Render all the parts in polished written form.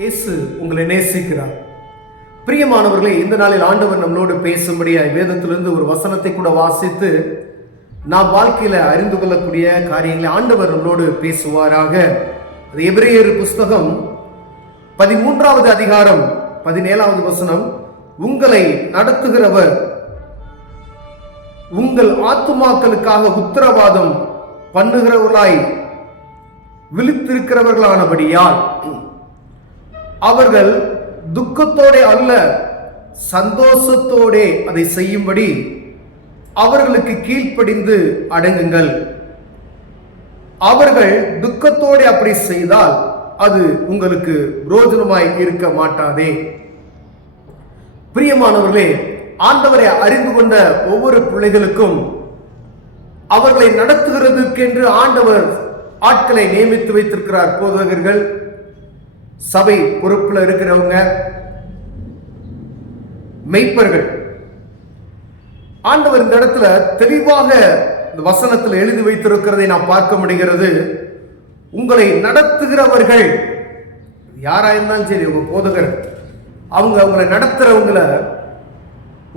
இயேசு உங்களை நேசிக்கிறார். பிரியமானவர்களே, இந்த நாளில் ஆண்டவர் நம்மளோடு பேசும்படியாய் வேதத்திலிருந்து ஒரு வசனத்தை கூட வாசித்து நாம் வாழ்க்கையில அறிந்து கொள்ளக்கூடிய காரியங்களை ஆண்டவர் நம்மளோடு பேசுவாராக. அது எபிரேயர் புஸ்தகம் 13வது அதிகாரம் 17வது வசனம். உங்களை நடத்துகிறவர் உங்கள் ஆத்துமாக்களுக்காக உத்தரவாதம் பண்ணுகிறவர்களாய் விழித்திருக்கிறவர்களானபடியால் அவர்கள் துக்கத்தோட அல்ல சந்தோஷத்தோட அதை செய்யும்படி அவர்களுக்கு கீழ்ப்படிந்து அடங்குங்கள். அவர்கள் துக்கத்தோட அப்படி செய்தால் அது உங்களுக்கு பிரயோஜனமாய் இருக்க மாட்டாதே. பிரியமானவர்களே, ஆண்டவரை அறிந்து கொண்ட ஒவ்வொரு பிள்ளைகளுக்கும் அவர்களை நடத்துகிறதுக்கென்று ஆண்டவர் ஆட்களை நியமித்து வைத்திருக்கிறார். போதகர்கள், சபை பொறுப்புல இருக்கிறவங்க, மெய்ப்பர்கள். ஆண்டவர் இந்த இடத்துல தெளிவாக இந்த வசனத்தில் எழுதி வைத்திருக்கிறதை நாம் பார்க்க முடிகிறது. உங்களை நடத்துகிறவர்கள் யாரா இருந்தாலும் சரி, உங்க போதகர், அவங்களை நடத்துறவங்கள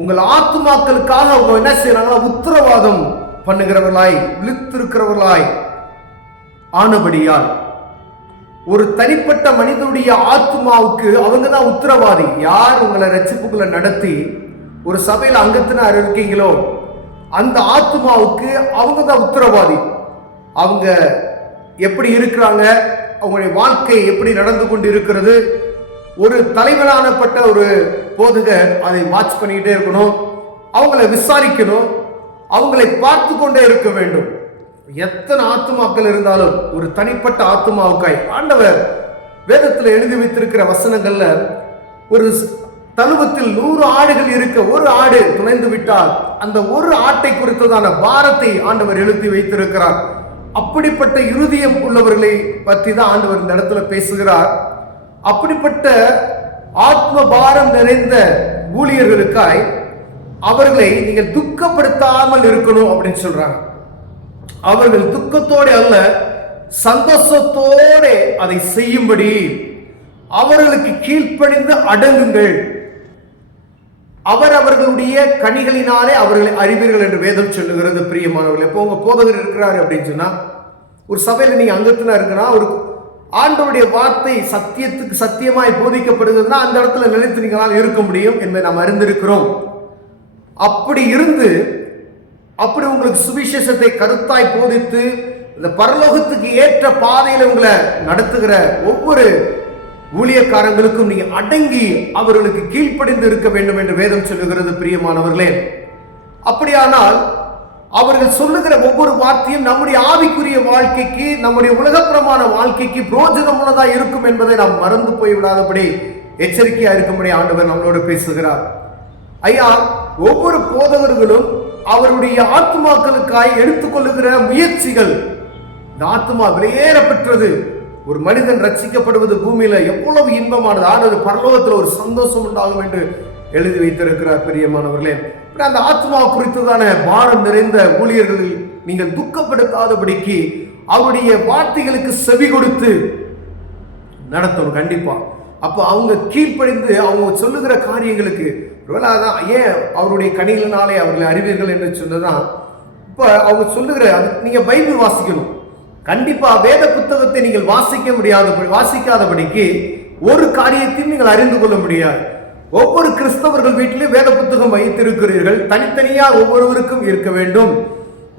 உங்கள் ஆத்துமாக்களுக்காக அவங்க என்ன செய்யறாங்களா, உத்தரவாதம் பண்ணுகிறவர்களாய் விழித்திருக்கிறவர்களாய் ஆனபடியால் ஒரு தனிப்பட்ட மனிதனுடைய ஆத்மாவுக்கு அவங்க தான் உத்தரவாதி. யார் உங்களை ரட்சிப்புகளை நடத்தி ஒரு சபையில் அங்கத்தினர் இருக்கீங்களோ அந்த ஆத்மாவுக்கு அவங்க தான் உத்தரவாதி. அவங்க எப்படி இருக்கிறாங்க, அவங்களுடைய வாழ்க்கை எப்படி நடந்து கொண்டு இருக்கிறது, ஒரு தலைவனானப்பட்ட ஒரு போதகர் அதை வாட்ச் பண்ணிக்கிட்டே இருக்கணும், அவங்களை விசாரிக்கணும், அவங்களை பார்த்து கொண்டே இருக்க வேண்டும். எத்தனை ஆத்துமாக்கள் இருந்தாலும் ஒரு தனிப்பட்ட ஆத்துமாவுக்காய் ஆண்டவர் வேதத்தில் எழுதி வைத்திருக்கிற வசனங்கள்ல ஒரு தழுவத்தில் 100 ஆடுகள் இருக்க ஒரு ஆடு துணைந்து விட்டால் அந்த ஒரு ஆட்டை குறித்ததான பாரத்தை ஆண்டவர் எழுதி வைத்திருக்கிறார். அப்படிப்பட்ட இருதயம் உள்ளவர்களை பற்றி தான் ஆண்டவர் இந்த இடத்துல பேசுகிறார். அப்படிப்பட்ட ஆத்ம பாரம் நிறைந்த ஊழியர்களுக்காய் அவர்களை நீங்கள் துக்கப்படுத்தாமல் இருக்கணும் அப்படின்னு சொல்றாங்க. அவர்கள் துக்கத்தோட அல்ல சந்தோஷத்தோட அதை செய்யும்படி அவர்களுக்கு கீழ்ப்படிந்து அடங்குங்கள். அவர்களுடைய கனிகளினாலே அவர்களை அறிவீர்கள் என்று வேதம் சொல்லுகிறது. பிரியமானவர்கள், எப்போ உங்க போதகர் இருக்கிறாரு அப்படின்னு சொன்னா, ஒரு சபையில நீங்க அங்கத்தினா இருக்குன்னா, ஒரு ஆண்டவருடைய வார்த்தை சத்தியத்துக்கு சத்தியமாய் போதிக்கப்படுகிறதுனா அந்த இடத்துல நிலைத்து நீங்களால் இருக்க முடியும் என்பதை நாம் அறிந்திருக்கிறோம். அப்படி இருந்து அப்படி உங்களுக்கு சுவிசேஷத்தை கருத்தாய் போதித்து இந்த பரலோகத்துக்கு ஏற்ற பாதையில உங்களை நடத்துகிற ஒவ்வொரு ஊழியக்காரங்களுக்கும் நீங்க அடங்கி அவர்களுக்கு கீழ்ப்படிந்து இருக்க வேண்டும் என்று வேதம் சொல்லுகிறது. பிரியமானவர்களே, அப்படியானால் அவர்கள் சொல்லுகிற ஒவ்வொரு வார்த்தையும் நம்முடைய ஆவிக்குரிய வாழ்க்கைக்கு, நம்முடைய உலகப்பிரமான வாழ்க்கைக்கு பிரோஜனமுள்ளதா இருக்கும் என்பதை நாம் மறந்து போய்விடாதபடி எச்சரிக்கையா இருக்கும்படி ஆண்டவர் நம்மளோடு பேசுகிறார். ஐயா, ஒவ்வொரு போதகர்களும் அவருடைய ஆத்மாக்களுக்காய் எடுத்துக்கொள்ளுகிற முயற்சிகள், இந்த ஆத்மா வெளியேற பெற்றது. ஒரு மனிதன் ரட்சிக்கப்படுவது பூமியில எவ்வளவு இன்பமானது, ஆனது பரலோகத்தில் ஒரு சந்தோஷம் உண்டாகும் என்று எழுதி வைத்திருக்கிறார். பிரியமானவர்களே, அந்த ஆத்மா குறித்ததான பாரம் நிறைந்த ஊழியர்களில் நீங்கள் துக்கப்படுத்தாதபடிக்கு அவருடைய வார்த்தைகளுக்கு செவி கொடுத்து நடத்தணும். கண்டிப்பா அப்போ அவங்க கீழ்ப்படிந்து அவங்க சொல்லுகிற காரியங்களுக்கு ஏன் அவருடைய கனிகளினாலே அவர்களை அறிவீர்கள் என்று சொன்னதான். இப்ப அவங்க சொல்லுகிற நீங்க பைபிள் வாசிக்கணும். கண்டிப்பா வேத புத்தகத்தை நீங்கள் வாசிக்காதபடிக்கு ஒரு காரியத்தையும் நீங்கள் அறிந்து கொள்ள முடியாது. ஒவ்வொரு கிறிஸ்தவர்கள் வீட்டிலும் வேத புத்தகம் வைத்திருக்கிறீர்கள். தனித்தனியா ஒவ்வொருவருக்கும் இருக்க வேண்டும்.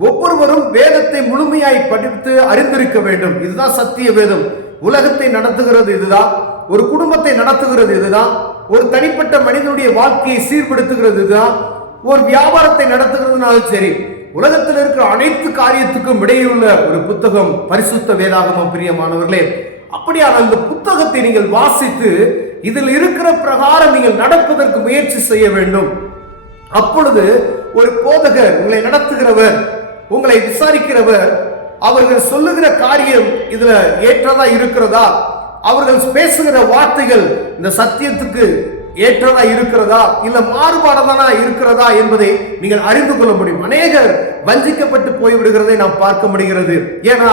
ஒவ்வொருவரும் வேதத்தை முழுமையாய் படித்து அறிந்திருக்க வேண்டும். இதுதான் சத்திய வேதம். உலகத்தை நடத்துகிறது இதுதான், ஒரு குடும்பத்தை நடத்துகிறது இதுதான், ஒரு தனிப்பட்ட மனிதனுடைய வாழ்க்கையை சீர்படுத்துகிறது இதுதான், ஒரு வியாபாரத்தை நடத்துகிறதுனாலும் சரி, உலகத்தில் இருக்கிற அனைத்து காரியத்துக்கும் இடையுள்ள ஒரு புத்தகம் பரிசுத்த வேதாகமம். பிரியமானவர்களே, அப்படியான இந்த புத்தகத்தை நீங்கள் வாசித்து இதில் இருக்கிற பிரகாரம் நீங்கள் நடப்பதற்கு முயற்சி செய்ய வேண்டும். அப்பொழுது ஒரு போதகர், உங்களை நடத்துகிறவர், உங்களை விசாரிக்கிறவர், அவர்கள் சொல்லுகிற காரியம் இதுல ஏற்றதா இருக்கிறதா, அவர்கள் பேசுகிற வார்த்தைகள் இந்த சத்தியத்துக்கு ஏற்றதா இருக்கிறதா இல்ல மாறுபாடான இருக்கிறதா என்பதை நீங்கள் அறிந்து கொள்ள முடியும். அநேகர் வஞ்சிக்கப்பட்டு போய்விடுகிறதை நாம் பார்க்க முடிகிறது. ஏன்னா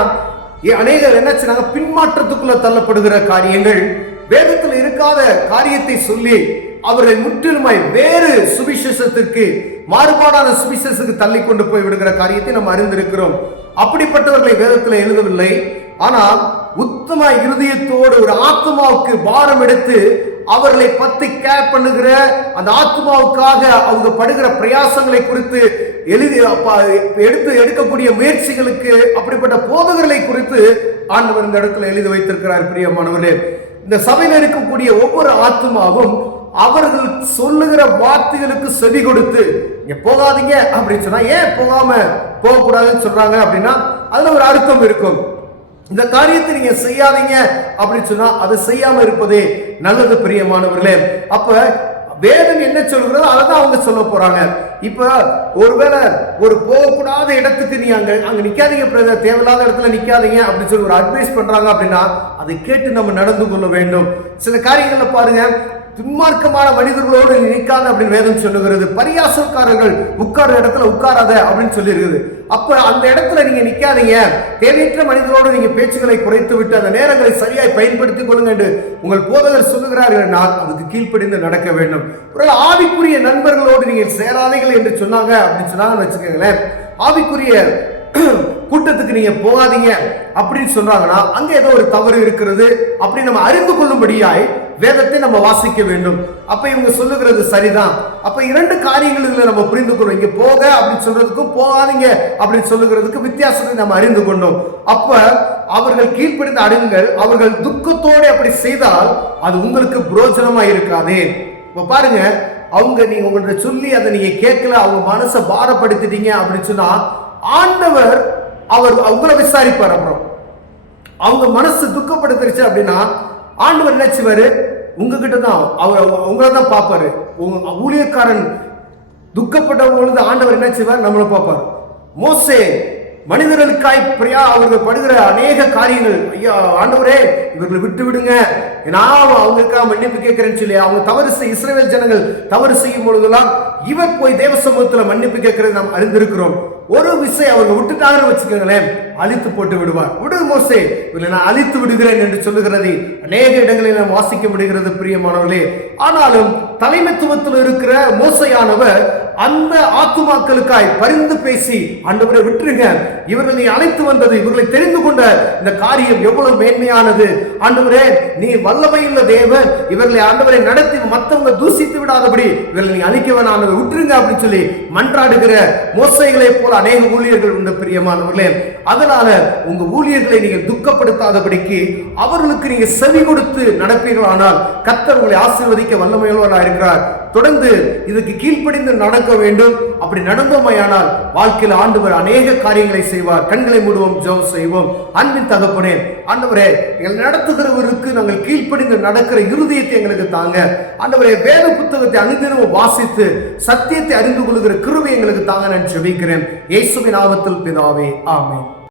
அநேகர் என்ன செய்றாங்க, பின்மாற்றத்துக்குள்ள தள்ளப்படுகிற காரியங்கள் வேதத்தில் இருக்காத காரியத்தை சொல்லி அவர்களை முற்றிலுமாய் வேறு சுவிசேஷத்திற்கு, மாறுபாடான சுவிசேஷத்துக்கு தள்ளி கொண்டு போய் விடுகிற காரியத்தை நம்ம அறிந்திருக்கிறோம். அப்படிப்பட்டவர்களை வேதத்தில் எழுதவில்லை. ஆனால் உத்தம இருதயத்தோடு ஒரு ஆத்மாவுக்கு பாரம் எடுத்து அவர்களை பத்தி கேர் பண்ணுகிற, அந்த ஆத்மாவுக்காக அவங்க படுகிற பிரயாசங்களை குறித்து எடுக்கக்கூடிய முயற்சிகளுக்கு, அப்படிப்பட்ட போதகர்களை குறித்து ஆண்டவர் இந்த இடத்துல எழுதி வைத்திருக்கிறார். பிரியமானவர்களே, இந்த சபையில் இருக்கக்கூடிய ஒவ்வொரு ஆத்மாவும் அவர்கள் சொல்லுகிற வார்த்தைகளுக்கு செவி கொடுத்து, இங்க போகாதீங்க அப்படின்னு சொன்னா, ஏன் போகக்கூடாதுன்னு சொல்றாங்க அப்படின்னா அதுல ஒரு அர்த்தம் இருக்கும். இந்த காரியத்தை நீங்க செய்யாதீங்க அப்படின்னு சொன்னா அது செய்யாம இருப்பதே நல்லது. பிரியமானவர்களே, அப்ப வேதம் என்ன சொல்கிறதோ அதை தான் அவங்க சொல்ல போறாங்க. இப்ப ஒருவேளை ஒரு போகக்கூடாத இடத்துக்கு நீ அங்க நிக்காதீங்க பிரதர், தேவையில்லாத இடத்துல நிக்காதீங்க அப்படின்னு சொல்லி ஒரு அட்வைஸ் பண்றாங்க அப்படின்னா அதை கேட்டு நம்ம நடந்து கொள்ள வேண்டும். சில காரியங்களை பாருங்க, துன்மார்க்கமான மனிதர்களோடு நிற்காத அப்படின்னு வேதம் சொல்லுகிறது. பரியாசக்காரர்கள் உட்கார இடத்துல உட்காராத அப்படின்னு சொல்லி இருக்குது. அப்ப அந்த இடத்துல நீங்க நிக்காதீங்க, தேவையற்ற மனிதர்களோடு நீங்க பேச்சுகளை குறைத்து விட்டு அந்த நேரங்களை சரியாய் பயன்படுத்திக் கொள்ளுங்க என்று உங்கள் போதகர் சொல்லுகிறார்கள். அதுக்கு கீழ்ப்படிந்து நடக்க வேண்டும். ஒரு ஆவிக்குரிய நண்பர்களோடு நீங்கள் சேராதீர்கள் என்று சொன்னாங்க அப்படின்னு சொன்னாங்கன்னு வச்சுக்கோங்களேன், ஆவிக்குரிய கூட்டத்துக்கு நீங்க போகாதீங்க அப்படின்னு சொன்னாங்கன்னா அங்க ஏதோ ஒரு தவறு இருக்கிறது அப்படி நம்ம அறிந்து கொள்ளும்படியாய் வேதத்தை நம்ம வாசிக்க வேண்டும். அப்ப இவங்க சொல்லுகிறது சரிதான். அப்ப இரண்டு காரியங்கள் இதுல நம்ம புரிந்து கொள்வோம். இங்க போக அப்படின்னு சொல்றதுக்கும் போகாதீங்க அப்படின்னு சொல்லுகிறதுக்கு வித்தியாசத்தை நம்ம அறிந்து கொண்டோம். அப்ப அவர்கள் கீழ்ப்படிந்து அடங்குங்கள். அவர்கள் துக்கத்தோட அப்படி செய்தால் அது உங்களுக்கு புரோஜனமா இருக்காதே. இப்ப பாருங்க, நீங்க உங்கள்ட்ட சொல்லி அதை நீங்க கேட்கல, அவங்க மனசை பாரப்படுத்திட்டீங்க அப்படின்னு சொன்னா ஆண்டவர் அவர் உங்களை விசாரிப்பார். அப்புறம் அவங்க மனசு துக்கப்படுத்திருச்சு அப்படின்னா ஆண்டவர் நினைச்சுவாரு, உங்ககிட்ட தான் உங்களை தான் பார்ப்பாரு. ஊழியக்காரன் துக்கப்பட்ட பொழுது ஆண்டவர் என்ன செய்வார், நம்மளை பார்ப்பார். மோசே மனிதர்களுக்காய் அவர்கள் படுகிற அநேக காரியங்கள், ஐயா ஆண்டவரே இவர்களை விட்டு விடுங்க, நான் அவங்களுக்காக மன்னிப்பு கேட்கிறேன்னு சொல்லி அவங்க தவறு இஸ்ரவேல் ஜனங்கள் தவறு செய்யும் பொழுதெல்லாம் இவர் போய் தேவ சமூகத்துல மன்னிப்பு கேட்கறது நாம் அறிந்திருக்கிறோம். ஒரு விஷயம் அவங்க விட்டுட்டாங்கன்னு வச்சுக்கோங்களேன், அழித்து போட்டு விடுவார். விடு மோசே, இல்லை நான் அழித்து விடுகிறேன் என்று சொல்லுகிறது அநேக இடங்களில் நாம் வாசிக்க முடிகிறது. பிரியமானவர்களே, ஆனாலும் தலைமைத்துவத்தில் இருக்கிற மோசையானவர் அந்த ஆத்துமாக்களுக்காய் பரிந்து பேசி, ஆண்டவரை விட்டுருங்க, இவர்களை அழைத்து வந்தது, இவர்களை தெரிந்து கொண்ட இந்த காரியம் எவ்வளவு மேன்மையானது, ஆண்டவரே நீ வல்லமையுள்ள தேவன், இவர்களை ஆண்டவரை நடத்தி மற்றவங்க தூசித்து விடாதபடி இவர்களை நீ அழிக்க வேணாம், விட்டுருங்க அப்படின்னு சொல்லி மன்றாடுகிற மோசைகளை போல அநேக ஊழியர்கள் உண்டு. பிரியமானவர்களே, அதனால உங்க ஊழியர்களை நீங்கள் துக்கப்படுத்தாதபடிக்கு அவர்களுக்கு நீங்க செவி கொடுத்து நடப்பீர்களானால் கர்த்தர் உங்களை ஆசீர்வதிக்க வல்லமையுள்ளவராக இருக்கிறார். தொடர்ந்து இதுக்கு கீழ்ப்படிந்து நடக்க வேண்டும். அப்படி நடந்தோமையானால் வாழ்க்கையில் ஆண்டவர் அநேக காரியங்களை செய்வார். கண்களை மூடுவோம், ஜெபம் செய்வோம். அன்பின் தகப்பனே, ஆண்டவரே எங்கள் நடத்துகிறவருக்கு நாங்கள் கீழ்ப்படிந்து நடக்கிற இருதயத்தை எங்களுக்கு தாங்க. ஆண்டவரே, வேத புத்தகத்தை அனுதினமும் வாசித்து சத்தியத்தை அறிந்து கொள்கிற கிருபை எங்களுக்கு தாங்க நான் ஜெபிக்கிறேன். இயேசுவின் நாமத்தில் பிதாவே, ஆமென்.